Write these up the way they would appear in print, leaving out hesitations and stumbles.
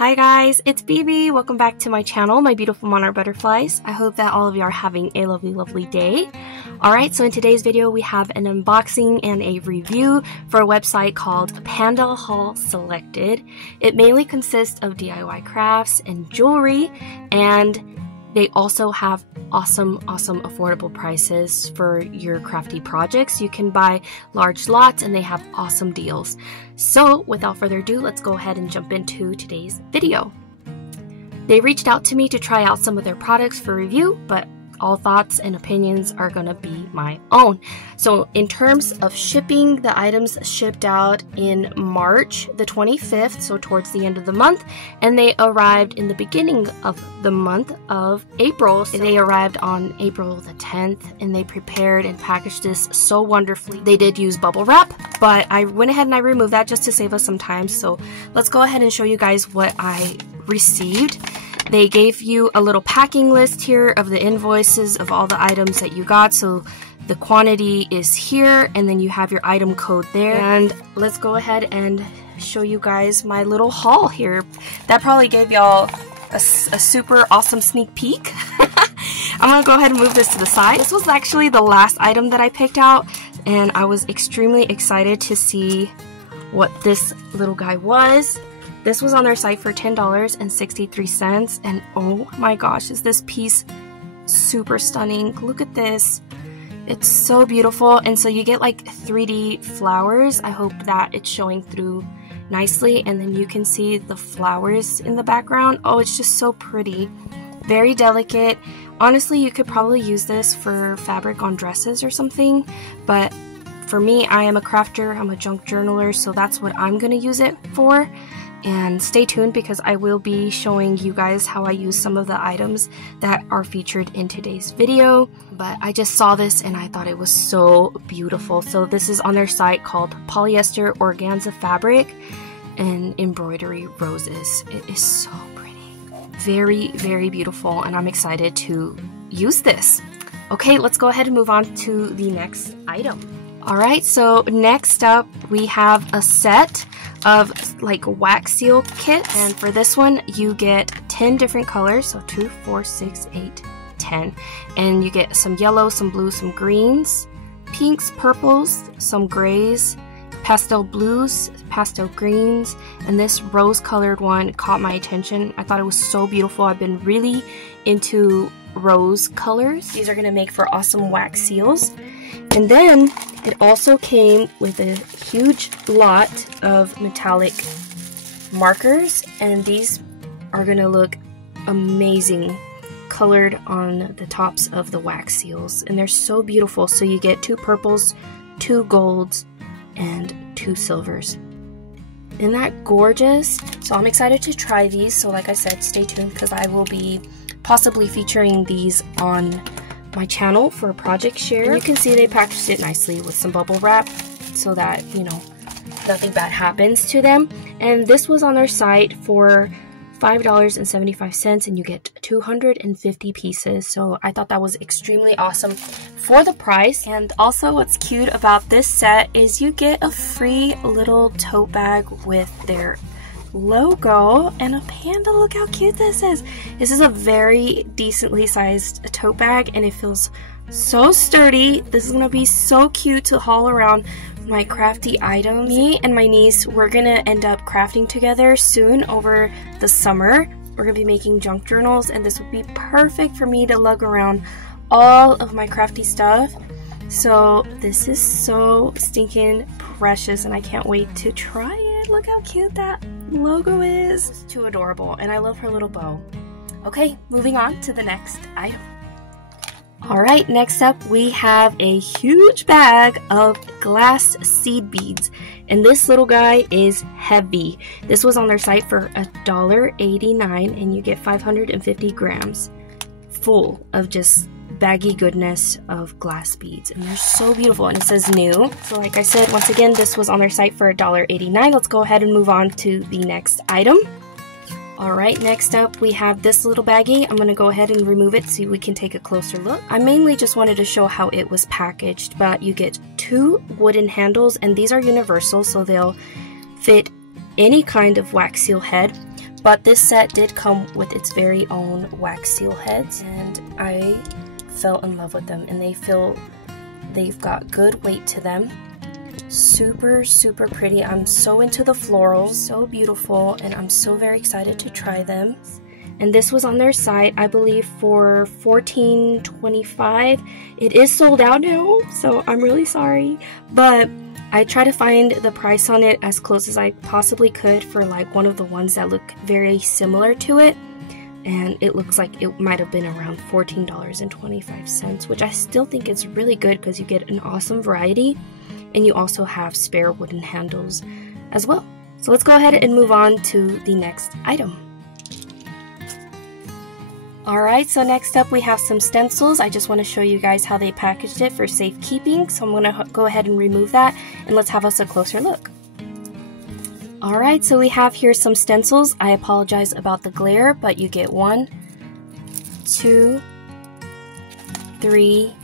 Hi guys, it's BB. Welcome back to my channel, my beautiful monarch butterflies. I hope that all of you are having a lovely day. Alright, so in today's video we have an unboxing and a review for a website called Panda Haul Selected. It mainly consists of DIY crafts and jewelry, and they also have awesome affordable prices for your crafty projects. You can buy large lots and they have awesome deals. So without further ado, let's go ahead and jump into today's video. They reached out to me to try out some of their products for review, but all thoughts and opinions are gonna be my own. So in terms of shipping, the items shipped out in March the 25th, so towards the end of the month, and they arrived in the beginning of the month of April. So they arrived on April the 10th, and they prepared and packaged this so wonderfully. They did use bubble wrap, but I went ahead and I removed that just to save us some time. So let's go ahead and show you guys what I received. They gave you a little packing list here of the invoices of all the items that you got. So the quantity is here, and then you have your item code there. And let's go ahead and show you guys my little haul here. That probably gave y'all a super awesome sneak peek. I'm gonna go ahead and move this to the side. This was actually the last item that I picked out, and I was extremely excited to see what this little guy was. This was on their site for $10.63, and oh my gosh, is this piece super stunning. Look at this. It's so beautiful, and so you get like 3D flowers. I hope that it's showing through nicely, and then you can see the flowers in the background. Oh, it's just so pretty. Very delicate. Honestly, you could probably use this for fabric on dresses or something, but for me, I am a crafter, I'm a junk journaler, so that's what I'm gonna use it for. And stay tuned because I will be showing you guys how I use some of the items that are featured in today's video. But I just saw this and I thought it was so beautiful. So this is on their site called Polyester Organza Fabric and Embroidery Roses. It is so pretty. Very beautiful, and I'm excited to use this. Okay, let's go ahead and move on to the next item. Alright, so next up we have a set of like wax seal kits, and for this one you get 10 different colors, so 2, 4, 6, 8, 10, and you get some yellow, some blue, some greens, pinks, purples, some grays, pastel blues, pastel greens, and this rose colored one caught my attention. I thought it was so beautiful. I've been really into rose colors. These are gonna make for awesome wax seals. And then it also came with a huge lot of metallic markers, and these are gonna look amazing colored on the tops of the wax seals, and they're so beautiful. So you get 2 purples, 2 golds, and 2 silvers. Isn't that gorgeous? So I'm excited to try these. So like I said, stay tuned because I will be possibly featuring these on my channel for a project share. And you can see they packaged it nicely with some bubble wrap so that, you know, nothing bad happens to them. And this was on their site for $5.75, and you get 250 pieces. So I thought that was extremely awesome for the price. And also what's cute about this set is you get a free little tote bag with their logo and a panda. Look how cute this is. This is a very decently sized tote bag, and it feels so sturdy. This is gonna be so cute to haul around my crafty items. Me and my niece, we're gonna end up crafting together soon over the summer. We're gonna be making junk journals, and this would be perfect for me to lug around all of my crafty stuff. So this is so stinking precious, and I can't wait to try it. Look how cute that logo is. It's too adorable, and I love her little bow. Okay, moving on to the next item. Alright, next up we have a huge bag of glass seed beads, and this little guy is heavy. This was on their site for $1.89, and you get 550 grams full of just baggy goodness of glass beads, and they're so beautiful, and it says new. So like I said, once again, this was on their site for $1.89. Let's go ahead and move on to the next item. Alright, next up we have this little baggie. I'm gonna go ahead and remove it so we can take a closer look. I mainly just wanted to show how it was packaged, but you get 2 wooden handles, and these are universal, so they'll fit any kind of wax seal head. But this set did come with its very own wax seal heads, and I fell in love with them, and they've got good weight to them. Super, super pretty. I'm so into the florals, so beautiful, and I'm so very excited to try them. And this was on their site, I believe, for $14.25. It is sold out now, so I'm really sorry, but I tried to find the price on it as close as I possibly could for like one of the ones that look very similar to it, and it looks like it might have been around $14.25, which I still think is really good because you get an awesome variety, and you also have spare wooden handles as well. So let's go ahead and move on to the next item. Alright, so next up we have some stencils. I just want to show you guys how they packaged it for safekeeping. So I'm going to go ahead and remove that, and let's have us a closer look. Alright, so we have here some stencils. I apologize about the glare, but you get 1, 2, 3,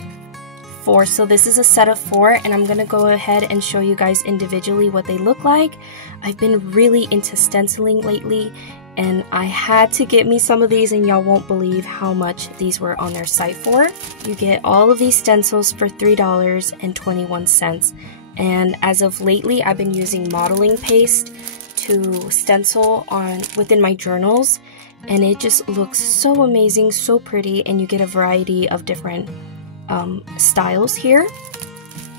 4. So this is a set of 4, and I'm going to go ahead and show you guys individually what they look like. I've been really into stenciling lately, and I had to get me some of these, and y'all won't believe how much these were on their site for. You get all of these stencils for $3.21, and as of lately I've been using modeling paste to stencil within my journals, and it just looks so amazing, so pretty, and you get a variety of different styles here,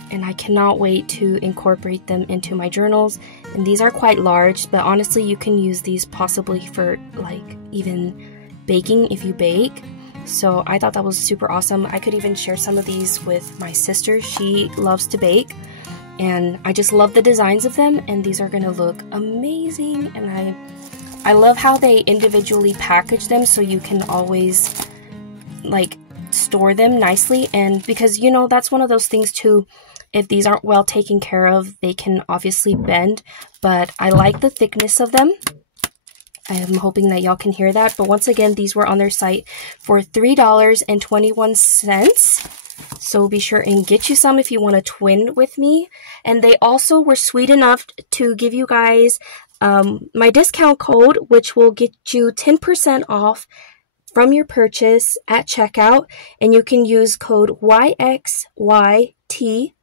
and I cannot wait to incorporate them into my journals. And these are quite large, but honestly you can use these possibly for like even baking if you bake. So I thought that was super awesome. I could even share some of these with my sister. She loves to bake, and I just love the designs of them, and these are gonna look amazing. And I love how they individually package them so you can always like store them nicely. And because, you know, that's one of those things too, if these aren't well taken care of, they can obviously bend, but I like the thickness of them. I am hoping that y'all can hear that. But once again, these were on their site for $3.21. So be sure and get you some if you want to twin with me. And they also were sweet enough to give you guys my discount code, which will get you 10% off from your purchase at checkout. And you can use code YXYT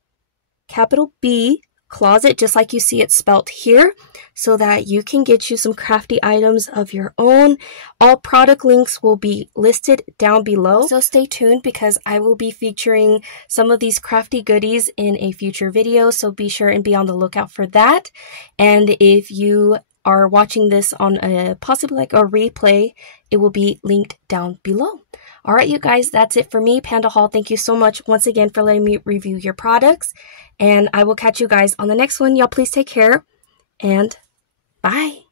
Closet, just like you see it spelt here, so that you can get you some crafty items of your own. All product links will be listed down below, so stay tuned because I will be featuring some of these crafty goodies in a future video, so be sure and be on the lookout for that. And if you are watching this on a possibly like a replay, it will be linked down below. Alright you guys, that's it for me, Panda Haul. Thank you so much once again for letting me review your products, and I will catch you guys on the next one. Y'all please take care, and bye.